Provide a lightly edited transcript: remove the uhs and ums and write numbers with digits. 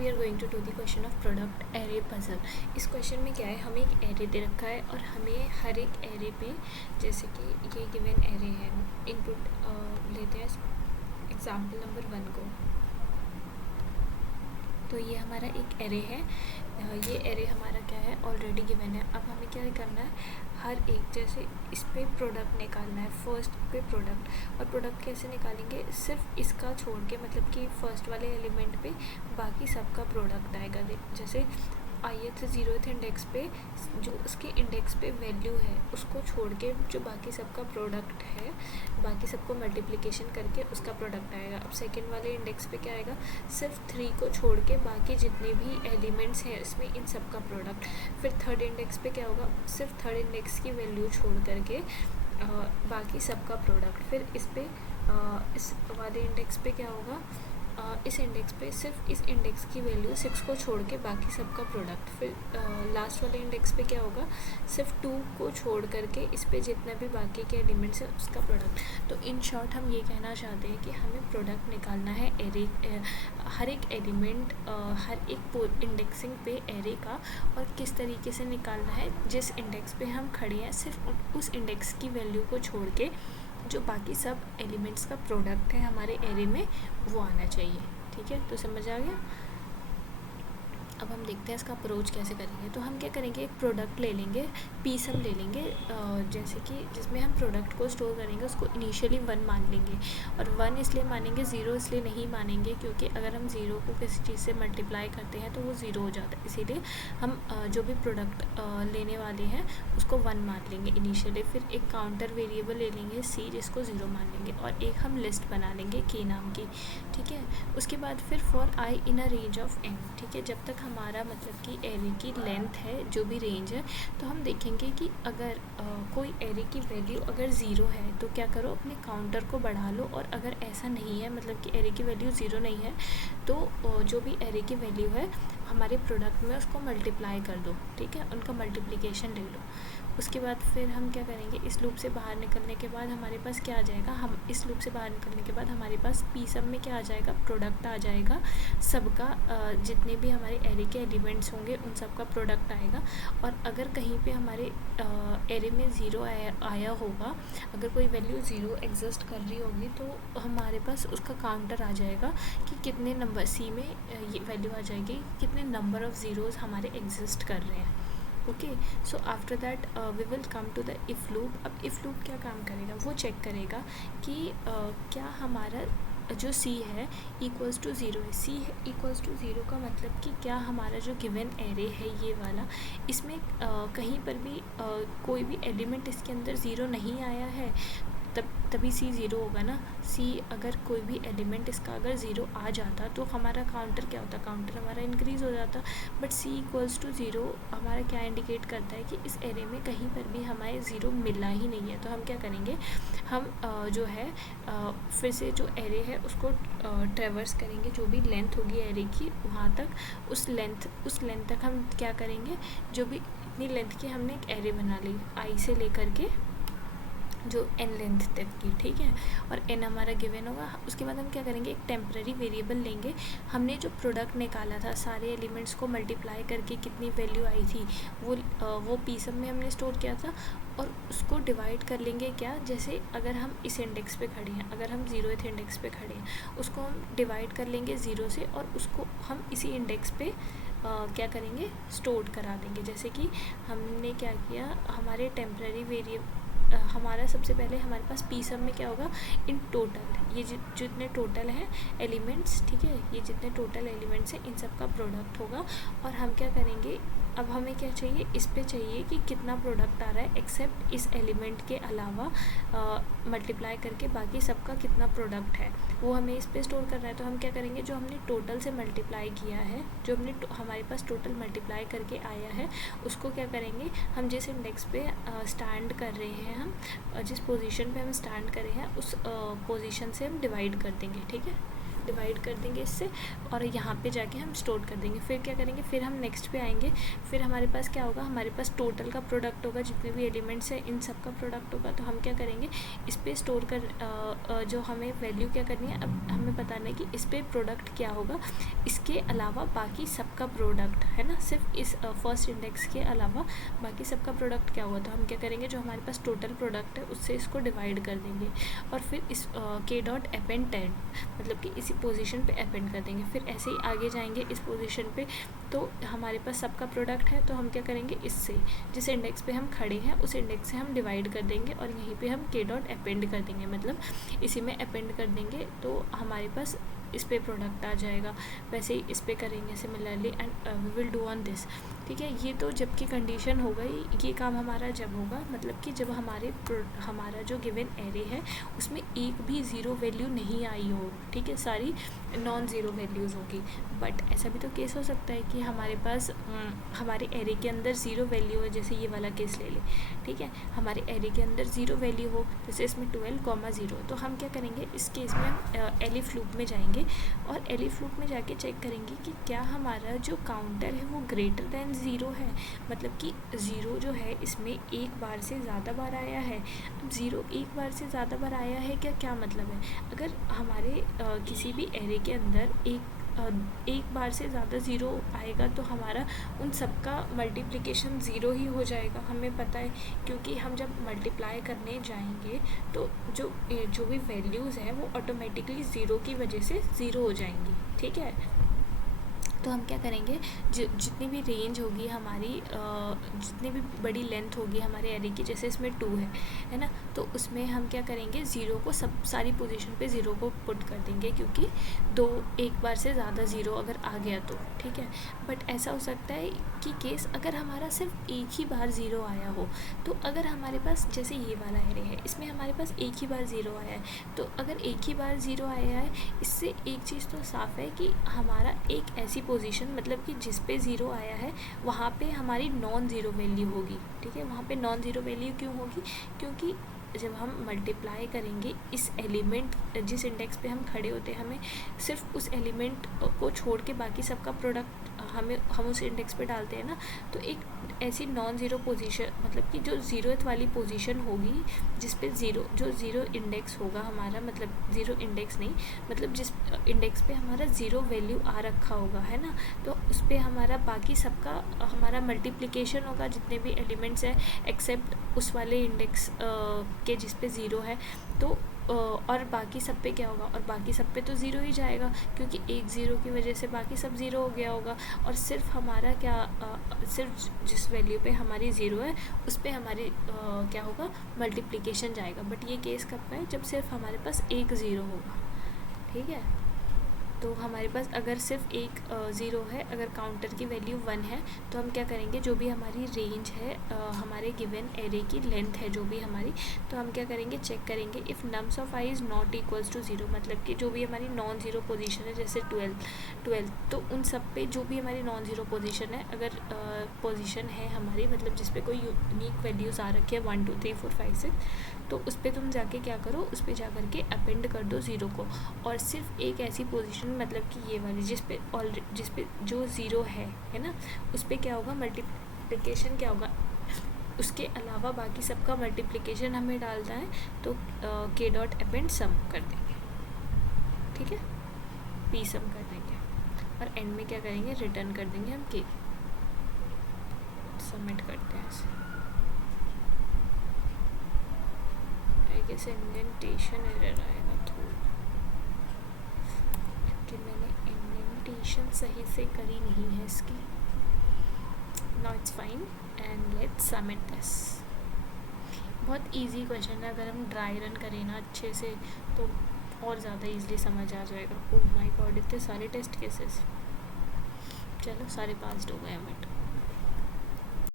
We are going to do the question of product array puzzle. इस question में क्या है, हमें एक एरे दे रखा है और हमें हर एक एरे पे, जैसे कि ये गिवन एरे है, इनपुट लेते हैं एग्जाम्पल नंबर 1 को। तो ये हमारा एक एरे है, ये एरे हमारा क्या है, ऑलरेडी गिवन है। अब हमें क्या करना है, हर एक जैसे इस पे प्रोडक्ट निकालना है, फर्स्ट पे प्रोडक्ट। और प्रोडक्ट कैसे निकालेंगे, सिर्फ इसका छोड़ के, मतलब कि फर्स्ट वाले एलिमेंट पे बाकी सबका प्रोडक्ट आएगा। जैसे ith 0th इंडेक्स पे जो उसके इंडेक्स पे वैल्यू है उसको छोड़ के जो बाकी सबका प्रोडक्ट है, बाकी सबको मल्टीप्लिकेशन करके उसका प्रोडक्ट आएगा। अब सेकंड वाले इंडेक्स पे क्या आएगा, सिर्फ 3 को छोड़ के बाकी जितने भी एलिमेंट्स हैं इसमें इन सब का प्रोडक्ट। फिर थर्ड इंडेक्स पे क्या होगा, सिर्फ थर्ड इंडेक्स की वैल्यू छोड़ करके बाकी सबका प्रोडक्ट। फिर इस पे इस वाले इंडेक्स पे क्या होगा, इस इंडेक्स पे सिर्फ इस इंडेक्स की वैल्यू 6 को छोड़ के बाकी सबका प्रोडक्ट। फिर लास्ट वाले इंडेक्स पे क्या होगा, सिर्फ 2 को छोड़ करके इस पे जितना भी बाकी के एलिमेंट्स है उसका प्रोडक्ट। तो इन शॉर्ट हम ये कहना चाहते हैं कि हमें प्रोडक्ट निकालना है एरे, हर एक एलिमेंट, हर एक इंडेक्सिंग पे एरे का। और किस तरीके से निकालना है, जिस इंडेक्स पे हम खड़े हैं सिर्फ उस इंडेक्स की वैल्यू को छोड़ के जो बाकी सब एलिमेंट्स का प्रोडक्ट है हमारे एरे में वो आना चाहिए। ठीक है, तो समझ आ गया। अब हम देखते हैं इसका अप्रोच कैसे करेंगे। तो हम क्या करेंगे, एक प्रोडक्ट ले लेंगे, पी सम ले लेंगे, जैसे कि जिसमें हम प्रोडक्ट को स्टोर करेंगे उसको इनिशियली 1 मान लेंगे। और 1 इसलिए मानेंगे, 0 इसलिए नहीं मानेंगे क्योंकि अगर हम 0 को किसी चीज़ से मल्टीप्लाई करते हैं तो वो 0 हो जाता है। इसीलिए हम जो भी प्रोडक्ट लेने वाले हैं उसको 1 मान लेंगे इनिशियली। फिर एक काउंटर वेरिएबल ले लेंगे c, जिसको 0 मान लेंगे, और एक हम लिस्ट बना लेंगे k नाम की। ठीक है, उसके बाद फिर for i in a range of n। ठीक है, जब तक हमारा मतलब कि एरे की लेंथ है, जो भी रेंज है, तो हम देखेंगे कि अगर कोई एरे की वैल्यू अगर 0 है तो क्या करो, अपने काउंटर को बढ़ा लो। और अगर ऐसा नहीं है, मतलब कि एरे की वैल्यू 0 नहीं है, तो जो भी एरे की वैल्यू है हमारे प्रोडक्ट में उसको मल्टीप्लाई कर दो। ठीक है, उनका मल्टीप्लिकेशन ले लो। उसके बाद फिर हम क्या करेंगे, इस लूप से बाहर निकलने के बाद हमारे पास क्या आ जाएगा, हम इस लूप से बाहर निकलने के बाद हमारे पास पी सम में क्या आ जाएगा, प्रोडक्ट आ जाएगा सबका, जितने भी हमारे एरे के एलिमेंट्स होंगे उन सब का प्रोडक्ट आएगा। और अगर कहीं पे हमारे एरे में 0 आया होगा, अगर कोई वैल्यू 0 एग्जिस्ट कर रही होगी, तो हमारे पास उसका काउंटर आ जाएगा कि कितने नंबर, सी में ये वैल्यू आ जाएगी कितने नंबर ऑफ़ ज़ीरोज़ हमारे एग्जिस्ट कर रहे हैं। Okay, so after that we will come to the if loop. अब इफ़ लूप क्या काम करेगा, वो चेक करेगा कि क्या हमारा जो c है इक्वल्स टू 0 है। c इक्वल्स टू 0 का मतलब कि क्या हमारा जो गिवन एरे है ये वाला, इसमें कहीं पर भी कोई भी एलिमेंट इसके अंदर 0 नहीं आया है, तभी c 0 होगा ना। c अगर कोई भी एलिमेंट इसका अगर 0 आ जाता तो हमारा काउंटर क्या होता, काउंटर हमारा इंक्रीज़ हो जाता। बट c इक्वल्स टू 0 हमारा क्या इंडिकेट करता है कि इस एरे में कहीं पर भी हमें 0 मिला ही नहीं है। तो हम क्या करेंगे, हम जो है फिर से जो एरे है उसको ट्रेवर्स करेंगे, जो भी लेंथ होगी एरे की वहाँ तक, उस लेंथ तक हम क्या करेंगे, जो भी इतनी लेंथ की हमने एक एरे बना ली i से लेकर के जो n लेंथ तक की। ठीक है, और n हमारा गिवन होगा। उसके बाद हम क्या करेंगे, एक टेम्पररी वेरिएबल लेंगे। हमने जो प्रोडक्ट निकाला था सारे एलिमेंट्स को मल्टीप्लाई करके कितनी वैल्यू आई थी वो पी सम में हमने स्टोर किया था, और उसको डिवाइड कर लेंगे क्या, जैसे अगर हम इस इंडेक्स पे खड़े हैं, अगर हम 0th इंडेक्स पे खड़े हैं, उसको हम डिवाइड कर लेंगे 0 से, और उसको हम इसी इंडेक्स पे क्या करेंगे, स्टोर करा देंगे। जैसे कि हमने क्या किया, हमारे टेम्पररी वेरिएबल हमारा सबसे पहले हमारे पास पी सम में क्या होगा, इन टोटल ये जितने टोटल हैं एलिमेंट्स, ठीक है, ये जितने टोटल एलिमेंट्स हैं इन सब का प्रोडक्ट होगा। और हम क्या करेंगे, अब हमें क्या चाहिए, इस पे चाहिए कि कितना प्रोडक्ट आ रहा है एक्सेप्ट इस एलिमेंट के अलावा, मल्टीप्लाई करके बाकी सबका कितना प्रोडक्ट है वो हमें इस पे स्टोर करना है। तो हम क्या करेंगे, जो हमने टोटल से मल्टीप्लाई किया है, जो हमने हमारे पास टोटल मल्टीप्लाई करके आया है, उसको क्या करेंगे, हम जिस इंडेक्स पे स्टैंड कर रहे हैं, हम जिस पोजीशन पे हम स्टैंड कर रहे हैं उस पोजीशन से हम डिवाइड कर देंगे। ठीक है, डिवाइड कर देंगे इससे, और यहाँ पे जाके हम स्टोर कर देंगे। फिर क्या करेंगे, फिर हम नेक्स्ट पे आएंगे, फिर हमारे पास क्या होगा, हमारे पास टोटल का प्रोडक्ट होगा, जितने भी एलिमेंट्स हैं इन सब का प्रोडक्ट होगा। तो हम क्या करेंगे, इस पर स्टोर कर जो हमें वैल्यू क्या करनी है, अब हमें बताना है कि इस पर प्रोडक्ट क्या होगा, इसके अलावा बाकी सबका प्रोडक्ट है ना, सिर्फ इस फर्स्ट इंडेक्स के अलावा बाकी सबका प्रोडक्ट क्या होगा। तो हम क्या करेंगे, जो हमारे पास टोटल प्रोडक्ट है उससे इसको डिवाइड कर देंगे, और फिर इस के डॉट अपेंड 10 मतलब कि इसी पोजीशन पे अपेंड कर देंगे। फिर ऐसे ही आगे जाएंगे इस पोजीशन पे, तो हमारे पास सबका प्रोडक्ट है, तो हम क्या करेंगे, इससे जिस इंडेक्स पे हम खड़े हैं उस इंडेक्स से हम डिवाइड कर देंगे, और यहीं पे हम के डॉट अपेंड कर देंगे, मतलब इसी में अपेंड कर देंगे, तो हमारे पास इस पे प्रोडक्ट आ जाएगा। वैसे ही इस पे करेंगे similarly, and we will do on this. ठीक है, ये तो जब की कंडीशन हो गई, ये काम हमारा जब होगा, मतलब कि जब हमारा जो गिवन एरे है उसमें एक भी ज़ीरो वैल्यू नहीं आई हो। ठीक है, सारी नॉन ज़ीरो वैल्यूज़ होगी। बट ऐसा भी तो केस हो सकता है कि हमारे पास हमारे एरे के अंदर ज़ीरो वैल्यू है, जैसे ये वाला केस ले लें। ठीक है, हमारे एरे के अंदर ज़ीरो वैल्यू हो, जैसे इसमें 12,0, तो हम क्या करेंगे, इस केस में हम एलिफ लूप में जाएंगे, और एलिफ लूप में जाके चेक करेंगे कि क्या हमारा जो काउंटर है वो ग्रेटर दैन ज़ीरो है, मतलब कि ज़ीरो जो है इसमें एक बार से ज़्यादा बार आया है। अब ज़ीरो एक बार से ज़्यादा बार आया है, क्या मतलब है, अगर हमारे किसी भी एरे के अंदर एक बार से ज़्यादा ज़ीरो आएगा तो हमारा उन सब का मल्टीप्लिकेशन ज़ीरो ही हो जाएगा, हमें पता है, क्योंकि हम जब मल्टीप्लाई करने जाएंगे तो जो भी वैल्यूज़ हैं वो ऑटोमेटिकली ज़ीरो की वजह से ज़ीरो हो जाएंगी। ठीक है, तो हम क्या करेंगे, जितनी भी रेंज होगी हमारी, जितनी भी बड़ी लेंथ होगी हमारे एरे की, जैसे इसमें 2 है ना, तो उसमें हम क्या करेंगे, ज़ीरो को सारी पोजीशन पे ज़ीरो को पुट कर देंगे, क्योंकि एक बार से ज़्यादा ज़ीरो अगर आ गया तो। ठीक है, बट ऐसा हो सकता है कि केस अगर हमारा सिर्फ एक ही बार ज़ीरो आया हो, तो अगर हमारे पास जैसे ये वाला एरे है, इसमें हमारे पास एक ही बार ज़ीरो आया है, तो अगर एक ही बार ज़ीरो आया है, इससे एक चीज़ तो साफ़ है कि हमारा एक ऐसी पोजीशन, मतलब कि जिस पे ज़ीरो आया है वहाँ पे हमारी नॉन ज़ीरो वैल्यू होगी। ठीक है, वहाँ पे नॉन ज़ीरो वैल्यू क्यों होगी, क्योंकि जब हम मल्टीप्लाई करेंगे इस एलिमेंट, जिस इंडेक्स पे हम खड़े होते हैं, हमें सिर्फ उस एलिमेंट को छोड़ के बाकी सबका प्रोडक्ट हम उस इंडेक्स पे डालते हैं ना, तो एक ऐसी नॉन ज़ीरो पोजीशन, मतलब कि जो ज़ीरोथ वाली पोजीशन होगी, जिस पे ज़ीरो इंडेक्स होगा हमारा, मतलब ज़ीरो इंडेक्स नहीं, मतलब जिस इंडेक्स पे हमारा ज़ीरो वैल्यू आ रखा होगा, है ना, तो उस पर हमारा बाकी सबका हमारा मल्टीप्लिकेशन होगा, जितने भी एलिमेंट्स हैं एक्सेप्ट उस वाले इंडेक्स के जिस पे ज़ीरो है, तो और बाकी सब पे क्या होगा, और बाकी सब पे तो ज़ीरो ही जाएगा, क्योंकि एक ज़ीरो की वजह से बाकी सब ज़ीरो हो गया होगा, और सिर्फ हमारा सिर्फ जिस वैल्यू पे हमारी ज़ीरो है उस पे हमारी क्या होगा, मल्टीप्लिकेशन जाएगा। बट ये केस कब का है, जब सिर्फ हमारे पास एक ज़ीरो होगा। ठीक है, तो हमारे पास अगर सिर्फ एक ज़ीरो है, अगर काउंटर की वैल्यू 1 है, तो हम क्या करेंगे, जो भी हमारी रेंज है, हमारे गिवन एरे की लेंथ है जो भी हमारी, तो हम क्या करेंगे, चेक करेंगे if nums of I is not equals to zero, मतलब कि जो भी हमारी नॉन ज़ीरो पोजीशन है, जैसे 12, तो उन सब पे जो भी हमारी नॉन ज़ीरो पोजीशन है, अगर पोजीशन है हमारी, मतलब जिस पे कोई यूनिक वैल्यूज़ आ रखी है 1 2 3 4 5 6, तो उस पर तुम जाके क्या करो, उस पर जा करके अपेंड कर दो ज़ीरो को, और सिर्फ एक ऐसी पोजीशन, मतलब कि ये वाली जिस पे जो ज़ीरो है ना, उस पर क्या होगा, मल्टीप्लिकेशन क्या होगा, उसके अलावा बाकी सबका मल्टीप्लिकेशन हमें डालना है, तो के डॉट अपेंड सम कर देंगे। ठीक है, पी सम कर देंगे, और एंड में क्या करेंगे, रिटर्न कर देंगे हम के, सबमिट करते हैं ऐसे। इंडेंटेशन एरर आएगा थोड़ा, क्योंकि मैंने इंडेंटेशन सही से करी नहीं है इसकी। Now it's fine and let's submit this. बहुत इजी क्वेश्चन है, अगर हम ड्राई रन करें ना अच्छे से तो और ज़्यादा इजीली समझ आ जाएगा। ओह माय गॉड, इतने सारे टेस्ट केसेस, चलो सारे पास हो गए बट